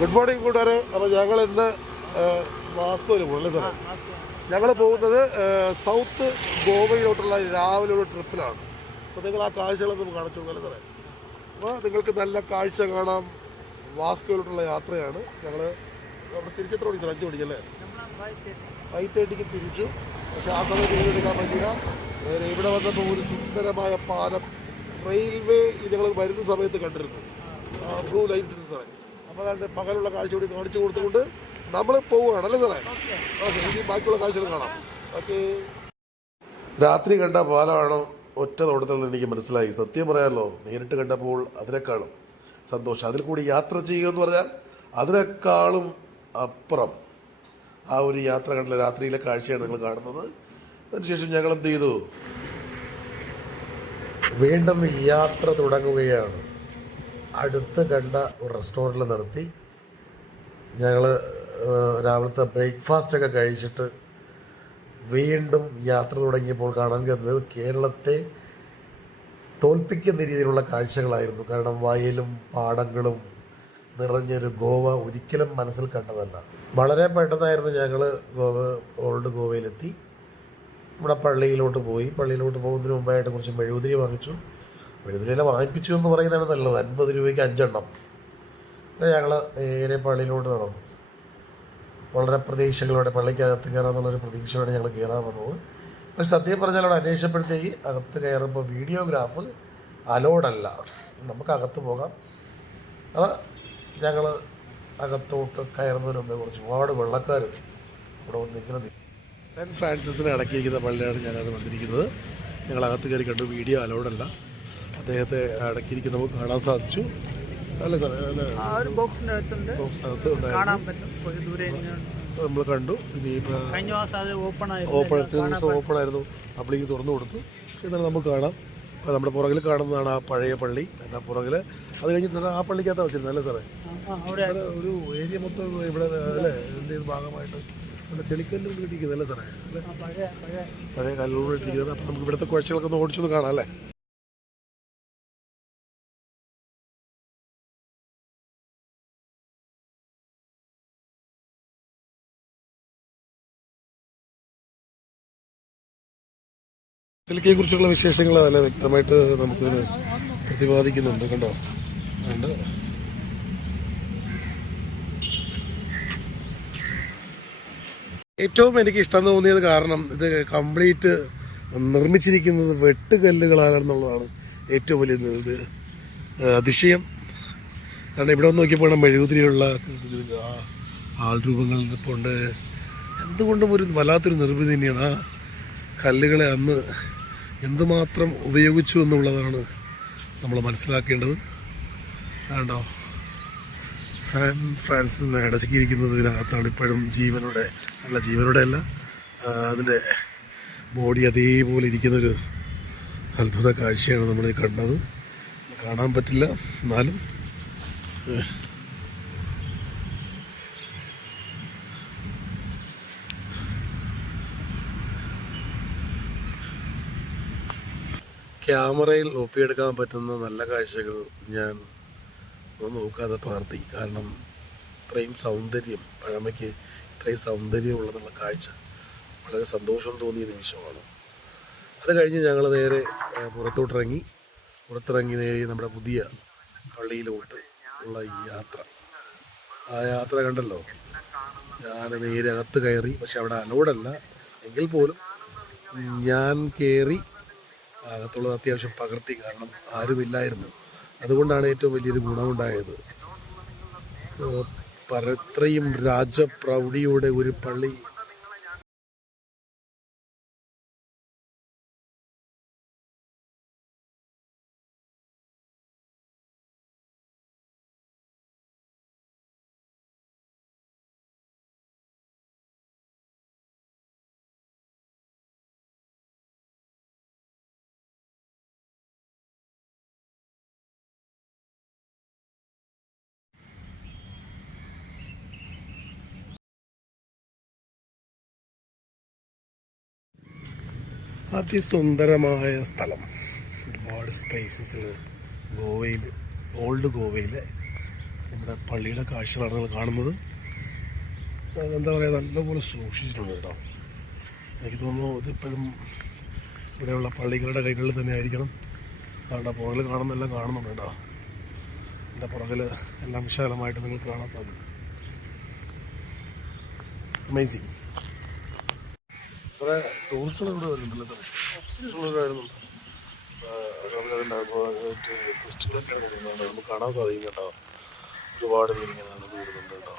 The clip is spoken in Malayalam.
ഗുഡ് മോർണിംഗ് കൂട്ടുകാരെ. അപ്പോൾ ഞങ്ങൾ ഇന്ന് വാസ്കോയിൽ പോകും അല്ലേ സാറേ? ഞങ്ങൾ പോകുന്നത് സൗത്ത് ഗോവയിലോട്ടുള്ള രാവിലെയുള്ള ട്രിപ്പിലാണ്. അപ്പോൾ നിങ്ങൾ ആ കാഴ്ചകളൊന്നും കാണിച്ചു കൊടുക്കല്ലേ സാറേ? അപ്പോൾ നിങ്ങൾക്ക് നല്ല കാഴ്ച കാണാം. വാസ്കോയിലോട്ടുള്ള യാത്രയാണ്. ഞങ്ങൾ അവിടെ തിരിച്ചെത്ര മണി സാർ? 5 മണിക്കല്ലേ? 5:30 തിരിച്ചു. പക്ഷേ ആ സമയത്ത് വീഡിയോ എടുക്കാൻ പറ്റില്ല. ഇവിടെ വന്നപ്പോൾ ഒരു സുന്ദരമായ പാലം റെയിൽവേ ഞങ്ങൾ വരുന്ന സമയത്ത് കണ്ടിരുന്നു. ബ്ലൂ ലൈറ്റ് സാറേ. അപ്പോൾ അതാണ്ട് പകലുള്ള കാഴ്ച കൂടി കാണിച്ചു കൊടുത്തുകൊണ്ട് നമ്മൾ പോവുകയാണല്ലേ സാറേ? ഓക്കെ, ഇനി ബാക്കിയുള്ള കാഴ്ചകൾ കാണാം. ഓക്കെ. രാത്രി കണ്ട പാലമാണോ ഒറ്റ നോട്ടത്തിൽ നിന്ന് എനിക്ക് മനസ്സിലായി. സത്യം പറയാമല്ലോ, നേരിട്ട് കണ്ടപ്പോൾ അതിനേക്കാളും സന്തോഷം. അതിൽ കൂടി യാത്ര ചെയ്യുക എന്ന് പറഞ്ഞാൽ അതിനേക്കാളും അപ്പുറം ആ ഒരു യാത്ര കണ്ടില്ല. രാത്രിയിലെ കാഴ്ചയാണ് നിങ്ങൾ കാണുന്നത്. അതിനുശേഷം ഞങ്ങൾ എന്ത് ചെയ്തു? വീണ്ടും യാത്ര തുടങ്ങുകയാണ്. അടുത്ത് കണ്ട ഒരു റെസ്റ്റോറൻറ്റിൽ നിർത്തി ഞങ്ങൾ രാവിലത്തെ ബ്രേക്ക്ഫാസ്റ്റൊക്കെ കഴിച്ചിട്ട് വീണ്ടും യാത്ര തുടങ്ങിയപ്പോൾ കാണാൻ കഴിയുന്നത് കേരളത്തെ തോൽപ്പിക്കുന്ന രീതിയിലുള്ള കാഴ്ചകളായിരുന്നു. കാരണം വയലും പാടങ്ങളും നിറഞ്ഞൊരു ഗോവ ഒരിക്കലും മനസ്സിൽ കണ്ടതല്ല. വളരെ പെട്ടെന്നായിരുന്നു ഞങ്ങൾ ഓൾഡ് ഗോവയിലെത്തി. ഇവിടെ പള്ളിയിലോട്ട് പോയി. പള്ളിയിലോട്ട് പോകുന്നതിന് മുമ്പായിട്ട് കുറച്ച് മെഴുകുതിരി വാങ്ങിച്ചു. മെഴുകുതിരിയെല്ലാം വാങ്ങിപ്പിച്ചു എന്ന് പറയുന്നതാണ് നല്ലത്. 50 രൂപയ്ക്ക് 5 എണ്ണം. ഞങ്ങൾ നേരെ പള്ളിയിലോട്ട് നടന്നു. വളരെ പ്രതീക്ഷകളോടെ പള്ളിക്കകത്ത് കയറാമെന്നുള്ളൊരു പ്രതീക്ഷയോടെ ഞങ്ങൾ കയറാൻ വന്നത്. പക്ഷെ സത്യം പറഞ്ഞാൽ അവിടെ അന്വേഷിച്ചപ്പോഴത്തേക്ക് അകത്ത് കയറുമ്പോൾ വീഡിയോഗ്രാഫ് അലോഡല്ല. നമുക്ക് അകത്ത് പോകാം. അപ്പോൾ ഞങ്ങൾ അകത്തോട്ട് കയറുന്നതിന് മുമ്പേ കുറച്ച് ഒരുപാട് വെള്ളക്കാർ ഇവിടെ വന്ന് നിൽക്കുന്നത്. സെൻറ്റ് ഫ്രാൻസിസിനെ അടക്കിയിരിക്കുന്ന പള്ളിയാണ് ഞാനത് വന്നിരിക്കുന്നത്. ഞങ്ങളകത്ത് കയറി കണ്ടു. വീഡിയോ അലോഡല്ല. അദ്ദേഹത്തെ അടക്കിയിരിക്കുന്ന നമുക്ക് കാണാൻ സാധിച്ചു. അല്ലേ സാറേ? നമ്മൾ കണ്ടു. ഇനിയിപ്പോൾ ഓപ്പൺ ആയിരുന്നു. അപ്പോഴേക്ക് തുറന്നു കൊടുത്തു. എന്നാലും നമുക്ക് കാണാം. അപ്പോൾ നമ്മുടെ പുറകിൽ കാണുന്നതാണ് ആ പഴയ പള്ളി. എൻ്റെ പുറകിൽ അത് കഴിഞ്ഞിട്ട് ആ പള്ളിക്കകത്താണ് വെച്ചിരുന്നത് അല്ലേ സാറേ? ഒരു ഏരിയ മൊത്തം ഇവിടെ അല്ലേ ഇതിൻ്റെ ഭാഗമായിട്ട് നമ്മുടെ ചെളിക്കല്ലും കിട്ടിയിരിക്കുന്നത് അല്ലേ സാറേ? അല്ലേ, പഴയ കല്ലൂർ ഇട്ടിരിക്കുന്നത്. അപ്പോൾ നമുക്ക് ഇവിടുത്തെ കാഴ്ചകളൊക്കെ ഒന്ന് ഓടിച്ചൊന്ന് കാണാം അല്ലേ? ബസിലിക്കയെ കുറിച്ചുള്ള വിശേഷങ്ങൾ നല്ല വ്യക്തമായിട്ട് നമുക്ക് പ്രതിപാദിക്കുന്നുണ്ട്. കണ്ടോ? അതുകൊണ്ട് ഏറ്റവും എനിക്ക് ഇഷ്ടം തോന്നിയത് കാരണം ഇത് കംപ്ലീറ്റ് നിർമ്മിച്ചിരിക്കുന്നത് വെട്ടുകല്ലുകളാണെന്നുള്ളതാണ് ഏറ്റവും വലിയ ഇത് അതിശയം. കാരണം ഇവിടെ ഒന്ന് നോക്കിയപ്പോൾ മെഴുകുതിരിയുള്ള ആൾ രൂപങ്ങൾ നിൽപ്പുണ്ട്. എന്തുകൊണ്ടും ഒരു വല്ലാത്തൊരു നിർമ്മിതി തന്നെയാണ്. ആ കല്ലുകളെ അന്ന് എന്തുമാത്രം ഉപയോഗിച്ചു എന്നുള്ളതാണ് നമ്മൾ മനസ്സിലാക്കേണ്ടത്. കണ്ടോ? ഫ്രാൻസിനെ അടച്ചിരിക്കുന്നതിനകത്താണ് ഇപ്പോഴും ജീവനോടെ അല്ല അതിൻ്റെ ബോഡി അതേപോലെ ഇരിക്കുന്നൊരു അത്ഭുത കാഴ്ചയാണ് നമ്മൾ കണ്ടത്. കാണാൻ പറ്റില്ല, എന്നാലും ക്യാമറയിൽ ഒപ്പിയെടുക്കാൻ പറ്റുന്ന നല്ല കാഴ്ചകൾ ഞാൻ ഒന്നും നോക്കാതെ പകർത്തി. കാരണം ഇത്രയും സൗന്ദര്യം, പഴമയ്ക്ക് ഇത്രയും സൗന്ദര്യമുള്ളതെന്നുള്ള കാഴ്ച വളരെ സന്തോഷം തോന്നിയ നിമിഷമാണ്. അത് കഴിഞ്ഞ് ഞങ്ങൾ നേരെ പുറത്തിറങ്ങി നേരെ നമ്മുടെ പുതിയ പള്ളിയിലോട്ട് ഉള്ള ഈ യാത്ര. ആ യാത്ര കണ്ടല്ലോ. ഞാൻ നേരെ അകത്ത് കയറി. പക്ഷെ അവിടെ അലോഡല്ല. എങ്കിൽ പോലും ഞാൻ കയറി അകത്തുള്ളത് അത്യാവശ്യം പകർത്തി. കാരണം ആരുമില്ലായിരുന്നു. അതുകൊണ്ടാണ് ഏറ്റവും വലിയൊരു ഗുണമുണ്ടായത്. ഇത്രയും രാജപ്രൗഢിയുടെ ഒരു പള്ളി അതിസുന്ദരമായ സ്ഥലം. ഒരുപാട് സ്പേസസിൽ ഓൾഡ് ഗോവയിലെ നമ്മുടെ പള്ളിയുടെ കാഴ്ചകളാണ് നിങ്ങൾ കാണുന്നത്. എന്താ പറയുക, നല്ലപോലെ സൂക്ഷിച്ചിട്ടുണ്ട് കേട്ടോ. എനിക്ക് തോന്നുന്നു ഇതിപ്പോഴും ഇവിടെയുള്ള പള്ളികളുടെ കൈകളിൽ തന്നെ ആയിരിക്കണം. കാരണം പുറകിൽ കാണുന്നെല്ലാം കാണുന്നുണ്ട് കേട്ടോ. എൻ്റെ പുറകിൽ എല്ലാം വിശാലമായിട്ട് നിങ്ങൾക്ക് കാണാൻ സാധിക്കും. അമേസിങ്. സാറേ, ടൂറിസ്റ്റുകൾ ഇവിടെ വരുന്നുണ്ടല്ലോ സാറേ? ടൂറിസ്റ്റുകൾ വരുന്നുണ്ട്. ടെസ്റ്റുകളൊക്കെ നമുക്ക് കാണാൻ സാധിക്കും കേട്ടോ. ഒരുപാട് പേര് ഇങ്ങനെ നടന്നു വരുന്നുണ്ട് കേട്ടോ.